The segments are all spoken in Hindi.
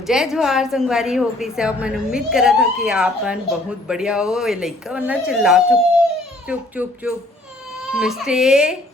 जय जवाहर संगवारी हो पी से अब मैंने उम्मीद करा था कि आपन बहुत बढ़िया हो। ये लड़का वरना चिल्ला चुप चुप चुप चुप मिस्टे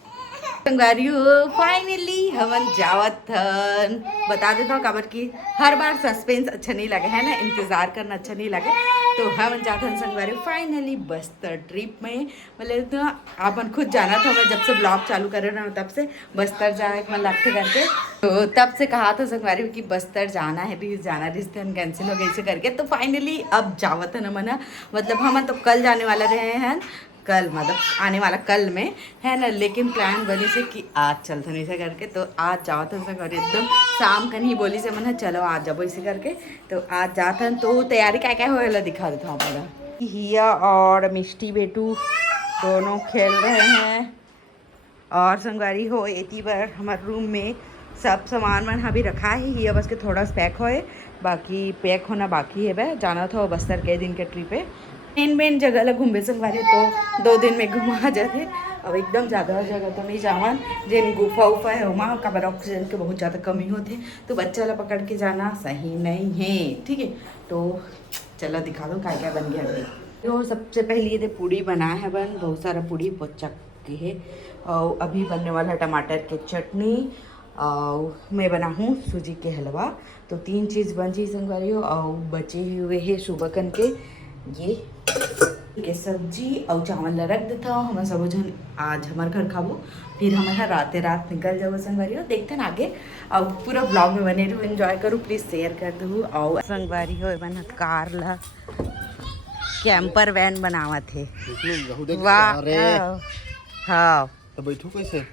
संगवारी हो। फाइनली हमन जावत थन। बता देता हूँ काबर की हर बार सस्पेंस अच्छा नहीं लगे है ना, इंतजार करना अच्छा नहीं लगे, तो हमन जाते हैं संगवारी फाइनली बस्तर ट्रिप में। मतलब तो आपन खुद जाना था, मैं जब से ब्लॉग चालू कर रहा हूँ तब से बस्तर जाए मन लगते करके, तो तब से कहा था संगवारी की बस्तर जाना है, रिश्ते हम कैंसिल हो गई से करके, तो फाइनली अब जावत है ना मना। मतलब हम तो कल जाने वाला रहे हैं, कल मतलब आने वाला कल में है ना, लेकिन प्लान बनी से कि आज चलते नहीं से करके, तो आज जाओ तो एकदम शाम का नहीं बोली से मन चलो आज जाबो इसे करके, तो आज जाते हैं। तो तैयारी क्या क्या होएला दिखा देता हूँ पहला। हिया और मिष्टी बेटू दोनों खेल रहे हैं, और संगवारी हो एती बार हमारे रूम में सब सामान मन अभी रखा है, ये बस के थोड़ा सा पैक होए, बाकी पैक होना बाकी है। वह जाना था बस्तर के दिन के ट्रिप पे, मेन जगह ला घूमे संगवारी, तो 2 दिन में घुमा जाते। अब एकदम ज़्यादा जगह तो नहीं जावन, जिन गुफा उफा है वहाँ का बार ऑक्सीजन के बहुत ज़्यादा कमी होते, तो बच्चा ला पकड़ के जाना सही नहीं है, ठीक है। तो चलो दिखा दो क्या क्या बन गया अभी। तो सबसे पहले ये पूड़ी बना है, बन बहुत सारा पूड़ी पोचा की है, और अभी बनने वाला है टमाटर की चटनी, और मैं बना हूँ सूजी के हलवा। तो 3 चीज़ बन जी संगवारी हो, और बचे हुए है सुबह कन के ये के सब्जी और चावल ला रख देता हूँ। हम सब जन आज हमारे घर खाबो, फिर हमारा रात निकल जाओ संगवारी हो। देखते हैं आगे, और पूरा ब्लॉग में बने रहो, एंजॉय करूँ, प्लीज़ शेयर कर दो। और संगवारी हो बन कार ला कैंपर वैन बनावत है। वाह हाँ, तो बैठू कैसे?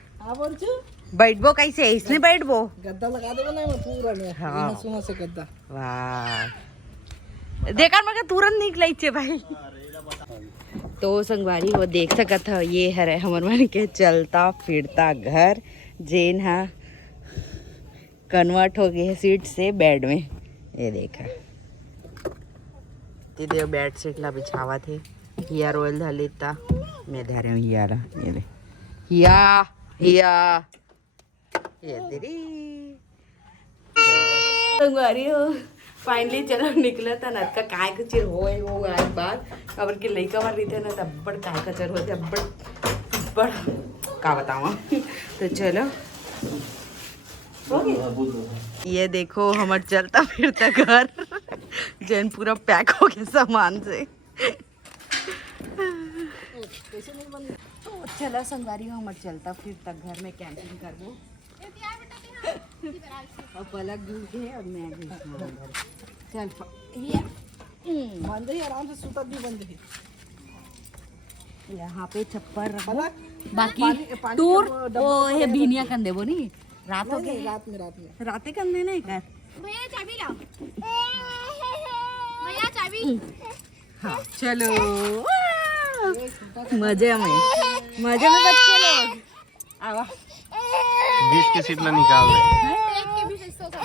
बैठबो कैसे, इसने बैठबो गद्दा लगा देबो ना पूरा में। हाँ सुना से गद्दा। वाह देखा मगर तुरंत निकल छे भाई। तो संगवारी वो देख सकत हो, ये है हमर मन के चलता फिरता घर, जेन हा कन्वर्ट हो गए सीट से बेड में। ये देखा दे बेड शीट ला बिछावा थे, हिया रोयल धलेता मैं धरे हूँ हिया ला, ये ले हिया हिया ये तेरी संगवारी हो। फाइनली चलो निकला था ना, का काय कचर हो आज बात खबर के लइका मार रही थे ना, तब बड़ काय कचर होते, बड़ का बतावा। तो चलो ये देखो हमार चलता फिरता घर, जैन पूरा पैक हो गया सामान से। तो चला संगवारी हो हमार चलता फिरता घर में कैंपिंग करबो, और पलक दूर के है, और मैं चल बंद है, आराम से सूता भी बंद है। यहाँ पे छप्पर रखो, बाकी टूर वो है भीनिया कर देबो नहीं, रात हो गई, रातें कर देना है कर। भैया चाबी लाओ, भैया चाबी। हाँ चलो मजे में बच्चे लोग आवा 20 की सीट ला निकाल दे। एक के भी हिस्सों का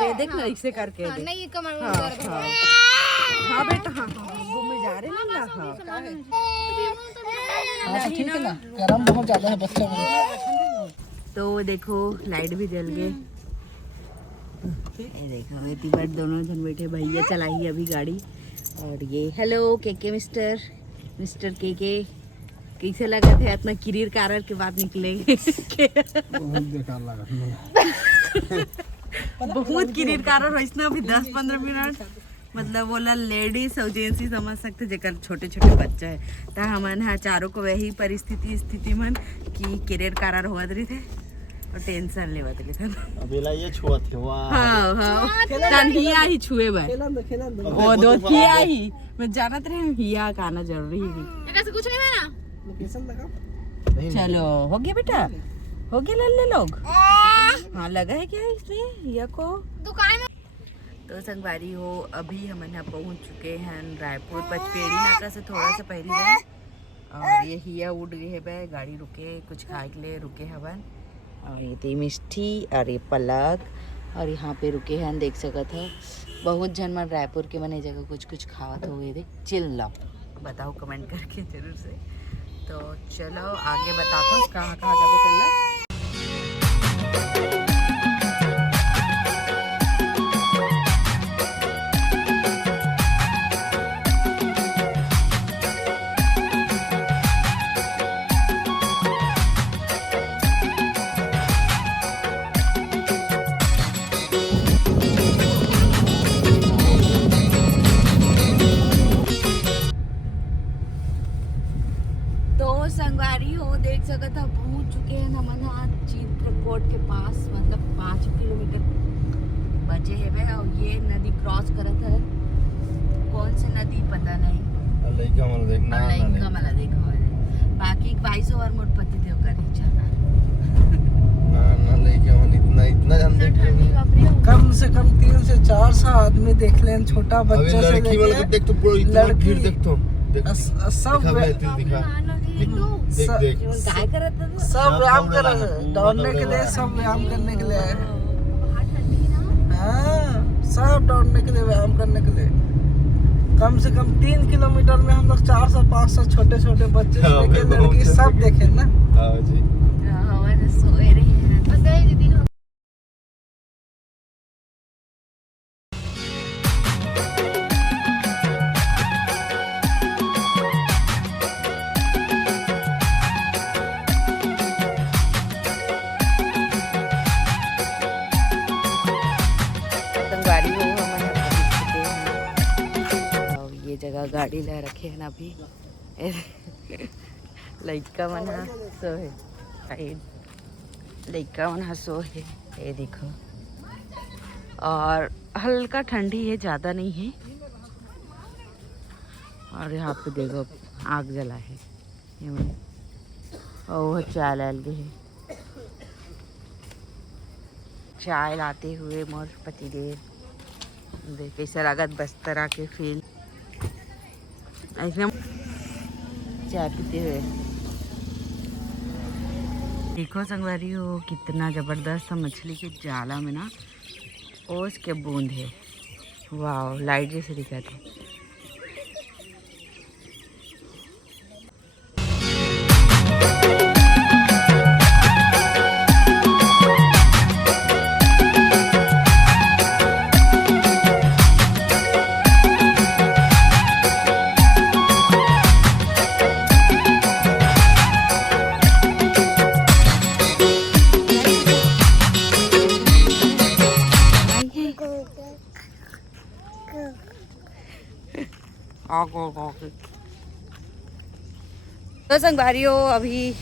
दे देख ना इसे करके दे। नहीं ये कमर हाँ बेटा, हाँ घूमने जा रहे हैं ना। हाँ ठीक है ना, गरम बहुत ज्यादा है बच्चा में। तो देखो लाइट भी जल गए, ये देखो इतनी बार दोनों जन बैठे, भैया चलाई अभी गाड़ी, और ये हेलो के मिस्टर के कैसे लगा थे इतना करियर कारर के बाद निकलेंगे। बहुत बेकार लगा। बहुत करियर कारर हो इसने अभी 10-15 मिनट, मतलब बोला लेडीज और जेंट्स ही समझ सकते जेकर छोटे छोटे बच्चे है, तो हमन हाँ चारों को वही स्थिति मन कि करियर कारर हुआ रही थे और टेंशन लेवत रही थे। अबेला ये छुआ थे वाह। हाँ तनहिया ही छुए भाई, ओ दो हिया ही मैं जानत रहे हिया का आना जरूरी है। ऐसा कुछ नहीं है ना, लोकेशन लगा। चलो हो गया बेटा, हो गया लल्ले लोग। हाँ लगा है क्या इसमें हिया को दुकान में। तो संगवारी हो अभी हम यहाँ पहुँच चुके हैं रायपुर, पचपेड़ी नाका से थोड़ा सा पहले है, और ये हिया उड़ गई है भाई, गाड़ी रुके कुछ खाए के लिए रुके हवन, और ये थी मिष्टी और ये पलक, और यहाँ पे रुके हैं देख सकत है बहुत जन मन रायपुर के बने जगह कुछ खावत हो गए थे। चिल लो बताओ कमेंट करके जरूर से। तो चलो आगे बताता हूँ कहाँ जाबो चलना। किलोमीटर बचे है भाई। और ये नदी क्रॉस करत है, कौन सी नदी पता नहीं। लइका मला देख ना लइका मला देखा बाकी 22 और मोट पति देव कर चला ना लइका मला इतना जान देख कम से कम 3 से 400 आदमी देख लें, छोटा बच्चा से लड़की वाला देख तो पूरा इतना भीड़ देख तो सब दिखा देख देख काय करत है? सब व्यायाम कर रहे हैं, दौड़ने के लिए, सब व्यायाम करने के लिए आए हैं। हाँ, सब दौड़ने के लिए, व्यायाम करने के लिए। कम से कम 3 किलोमीटर में हम लोग 400-500 छोटे छोटे बच्चे से लेके लड़की सब देखे ना। हां जी हवा से सोए रही है। संगवारी हो हमारे पहुंच चुके हैं। और ये जगह गाड़ी ले रखे हैं ना अभी। लइका मन सो है, लइका मन सो है, ये देखो। और हल्का ठंडी है, ज़्यादा नहीं है। और यहाँ पे देखो आग जला है और वो चाय लाल गए है। चाय लाते हुए मोर पति देव देख कैसा लागत बस्तर आके फील ऐसे चाय पीते हुए। देखो संगवारी हो कितना जबरदस्त मछली के जाला में ना ओस के बूंद है। वाह लाइट जैसे दिखा था। तो संगवारियों अभी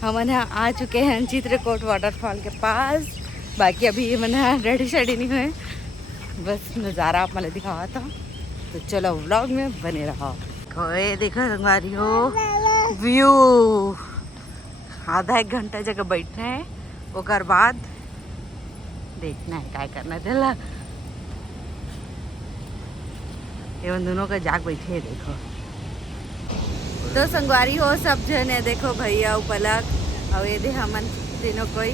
हम आ चुके हैं चित्रकूट वाटरफॉल के पास। बाकी अभी ये मैंने रेडी शेडी नहीं हुए, बस नज़ारा आप मैंने दिखावा था। तो चलो व्लॉग में बने रहो। ये देखो संगवारियों व्यू, आधा 1 घंटा जगह बैठना है, उसके बाद देखना है क्या करना है। एवं दोनों का जाग बैठे है देखो। तो संगवारी हो सब जन है देखो, भैया उपलक और ये दे हमन तीनों कोई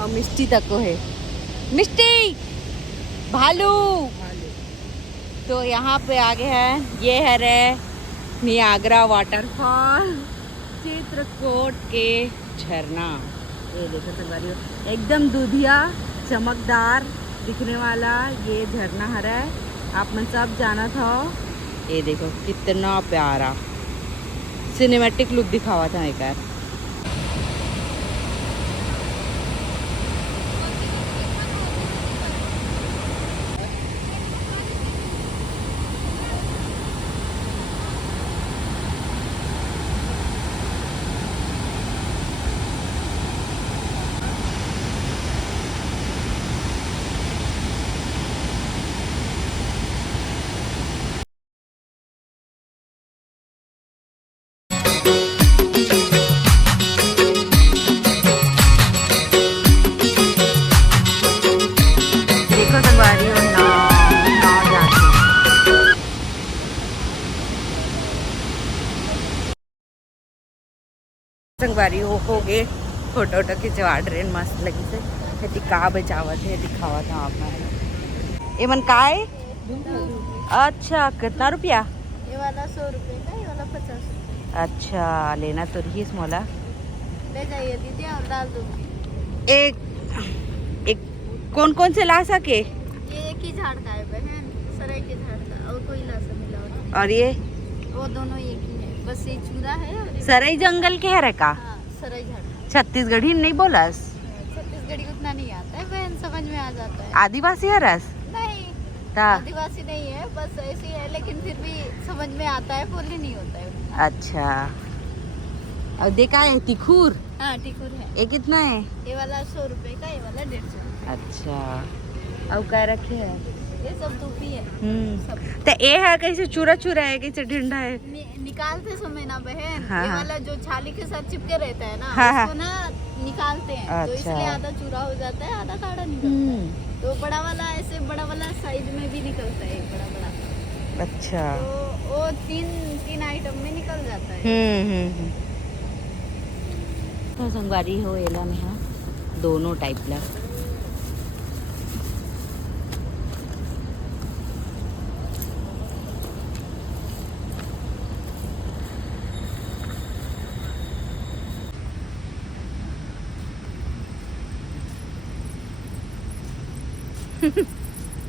और मिष्टी तक को है। मिष्टी भालू। तो यहाँ पे आगे है, ये है रे नियाग्रा वाटरफॉल, चित्रकूट के झरना। ये देखो संगवारी हो एकदम दूधिया चमकदार दिखने वाला ये झरना है। आप मन सब जाना था। ये देखो कितना प्यारा सिनेमैटिक लुक दिखावा था एक बार। संगवारी हो गए फोटो वोटो खिंचवा, ट्रेन मस्त लगी से हेती का बचावत है दिखावा था आप। ये मन का है? अच्छा कितना रुपया? ये वाला 100 रुपये का, ये वाला 50 रुपये। अच्छा लेना तो रही मोला, ले जाइए दीदी और डाल दूँगी। एक कौन कौन से ला सके? ये एक ही झाड़ का है बहन, सराय के झाड़ का, और कोई ला सब मिला। और ये वो दोनों एक ही है, बस ये चूड़ा है और सराई जंगल के है का? हाँ सराय झाड़। छत्तीसगढ़ी नहीं बोलस? छत्तीसगढ़ी उतना नहीं आता है बहन, समझ में आ जाता है। आदिवासी है रस? नहीं ता आदिवासी नहीं है, बस ऐसी है, लेकिन फिर भी समझ में आता है, बोली नहीं होता है। अच्छा और देखा है तिखूर, हाँ टिकुर है। ये कितना है? ये वाला 100 रुपए का, ये वाला 150। अच्छा, और क्या रखे है? ये सब टोपी है। सब तो ये है कैसे चूरा चूरा है, कैसे ढिंडा है? निकालते समय ना बहन, हाँ, ये हाँ। वाला जो छाली के साथ चिपके रहता है ना, हाँ, हाँ। उसको ना निकालते हैं, तो अच्छा। इसलिए आधा चूरा हो जाता है, आधा काढ़ा निकलता है। तो बड़ा वाला ऐसे बड़ा वाला साइज में भी निकलता है, बड़ा बड़ा। अच्छा। तो वो तीन आइटम में निकल जाता है। तो संगवारी हो एला में हाँ दोनों टाइप ला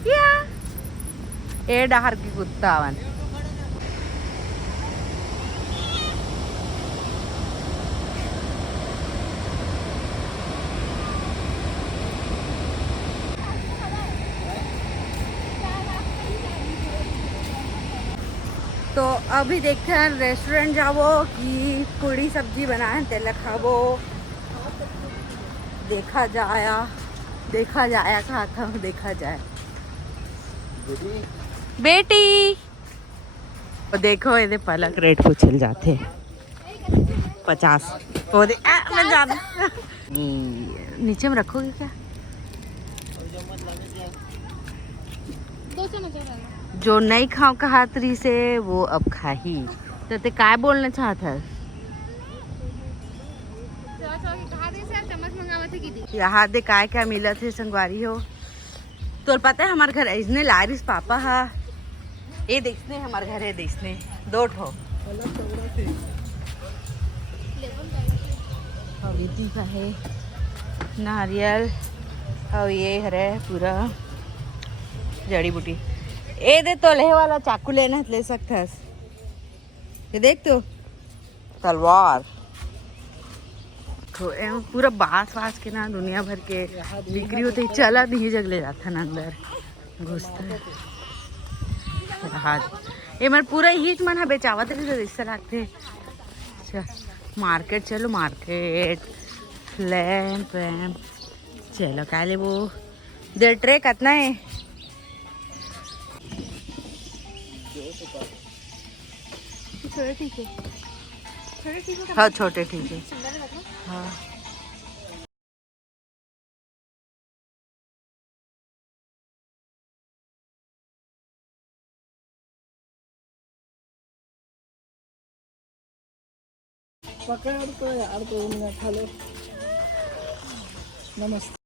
या ए डहर की कुत्ता आवन तो अभी देखते हैं रेस्टोरेंट जावो कि पूरी सब्जी बनाए तेल खावो। देखा जाया कहा था, देखा जाए बेटी। तो देखो ये पलक रेट पूछल जाते 50। वो दे मैं जान नीचे में रखोगे क्या? जो नहीं खाओ कहा तरी से वो अब खा ही। तो ते काय बोलना चाहता है? यहाँ दे काय क्या मिला थे संगवारी हो। तो पता है हमारे घर इसने लारिस पापा हा ये देखने हमारे घर है देखने 2 ठो हवेती का है नारियल और ये हरे पूरा जड़ी बूटी। ए दे तो ले वाला चाकू लेना ले सकता है। ये देख तो तलवार तो पूरा बांस वास के ना दुनिया भर के बिक्री होते चला नहीं जग ले जाता ना अंदर घुसता ये मैं पूरा ही मन है बेचावत है तो इससे लगते मार्केट चलो मार्केट लैंप वैम्प चलो क्या ले वो दे ट्रे कितना है? ठीक है हाँ छोटे ठीक है हाँ। पकड़ तो यार तो खा लो। नमस्ते।